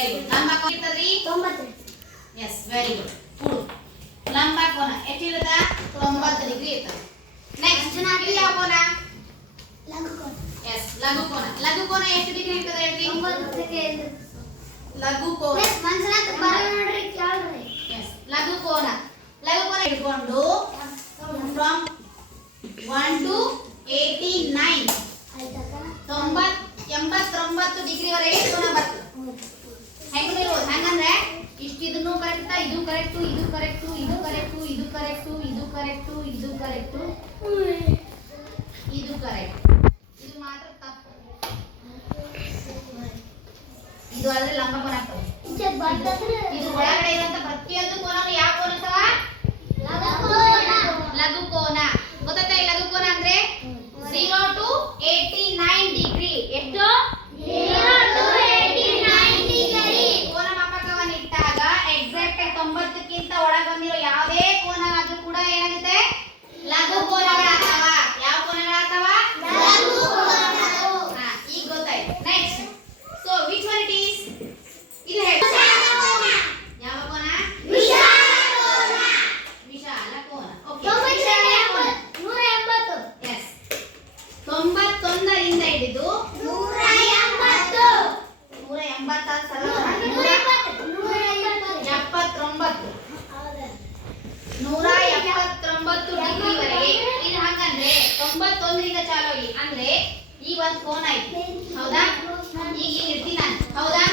Very good. ಲಂಬ ಕೋನ ಇರ್ತದ್ರಿ 90. Yes very good. ಹುಡು ಲಂಬ ಕೋನ ಎಷ್ಟಿರುತ್ತಾ 90 ಡಿಗ್ರಿ ಇರ್ತದೆ. ನೆಕ್ಸ್ಟ್ ಇದು ಯಾವ ಕೋನ? ಲಘು ಕೋನ. ಎಸ್ ಲಘು ಕೋನ. ಲಘು ಕೋನ ಎಷ್ಟು ಡಿಗ್ರಿ ಇರ್ತದೆ ಹೇಳ್ತಿ? 90 ಕ್ಕೆ ಲಘು ಕೋನ. ಮಂಜುನಾಥ್ ಬರ ನೋಡ್ರಿ ಕೇಳ್ರಿ. ಎಸ್ ಲಘು ಕೋನ. ಲಘು ಕೋನ ಹಿಡ್ಕೊಂಡು ಫ್ರಮ್ 1 to 89 89 ಡಿಗ್ರಿ ವರೆಗೆ ಕೋನ ಬರ್ತದೆ. ಹೆಂಗ್ ನಿಲ್ಬೋದು? ಹೆಂಗಂದ್ರೆ ಇಷ್ಟು ಇದನ್ನು ಕರೆಕ್ಟ್, ಇದು ಕರೆಕ್ಟ್, ಇದು ಕರೆಕ್ಟ್, ಇದು ಕರೆಕ್ಟ್, ಇದು ಕರೆಕ್ಟ್, ಇದು ಕರೆಕ್ಟ್, ಇದು ಕರೆಕ್ಟ್, ಇದು ಕರೆಕ್ಟ್, ಇದು ಮಾತ್ರ ತಪ್ಪು. ಇದು ಆದ್ರೆ ಲಂಬ ಕೋನ ಆಗ್ತದೆ. ಇದು ಒಳಗಡೆ ಇರುವಂತ ಪ್ರತಿಯೊಂದು ಕೋನನು ಯಾವ ಕೋನ ಅಥವಾ ಲಘು ಕೋನ. ಗೊತ್ತಾಯ್ತಾ? ಈ ಲಘು ಕೋನ ಅಂದ್ರೆ 0 to 89 ಡಿಗ್ರಿ. ಎಷ್ಟು? 0 to 89 ಡಿಗ್ರಿ. ಕೋನ ಮಾಪಕವನ್ನು ಇಟ್ಟಾಗ ಎಕ್ಸಾಕ್ಟ್ 90 ಕ್ಕಿಂತ ಒಳಗೆ ಬಂದಿರೋ ಯಾವುದೇ ಕೋನ ಆದ್ರೂ ಕೂಡ ಏನಾಗುತ್ತೆ? ಲಘು ಕೋನಗಳಾಗ್ತಾವ. ಯಾವ ಕೋನಗಳಾಗ್ತಾವ? ಲಘು ಕೋನಗಳು. ಈಗ ಗೊತ್ತಾಯ್ತು. Next so which one it is? ಇದು ಹೇಳಿ. ಯಾವ ಕೋನ? ವಿಶಾಲ ಕೋನ. ಓಕೆ. 180. ಎಸ್ 91 ರಿಂದ ಹಿಡಿದು 180. 180 ಸಲ 179 ಡಿಗ್ರಿ ವರೆಗೆ. ಇದು ಹಂಗಂದ್ರೆ 91 ರಿಂದ ಚಾಲು ಆಗಿ ಅಂದ್ರೆ ಈ ಒಂದು ಕೋನ ಐತಿ ಹೌದಾ? ಈಗ ಇಲ್ಲಿ ಇರ್ತೀನಿ ನಾನು ಹೌದಾ?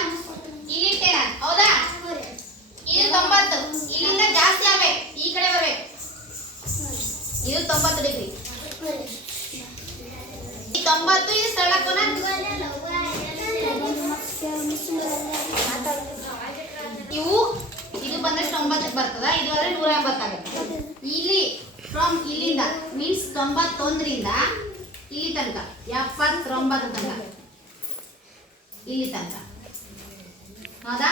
ಇಲ್ಲಿ ಇಟ್ಟೆ ನಾನು ಹೌದಾ? ಇದು 90 ಇಲ್ಲಿಂದ ಜಾಸ್ತಿ ಆಗ್ಬೇಕು, ಈ ಕಡೆ ಬರ್ಬೇಕು. ಇದು 90 ಡಿಗ್ರಿ. ಈ 90 ಇದು ಸರಳ ಕೋನ. ಇವು ಇದು ಬಂದ್ರೆ 90 ಬರ್ತದ, ಇದು ಆದ್ರೆ 180 ಆಗುತ್ತೆ. ಇಲ್ಲಿ ಫ್ರಮ್ ಇಲ್ಲಿಂದ ಮೀನ್ಸ್ 91 ರಿಂದ ಇಲ್ಲಿ ತನಕ 79 ತನಕ ಇಲ್ಲಿ ತನಕ ಹೌದಾ?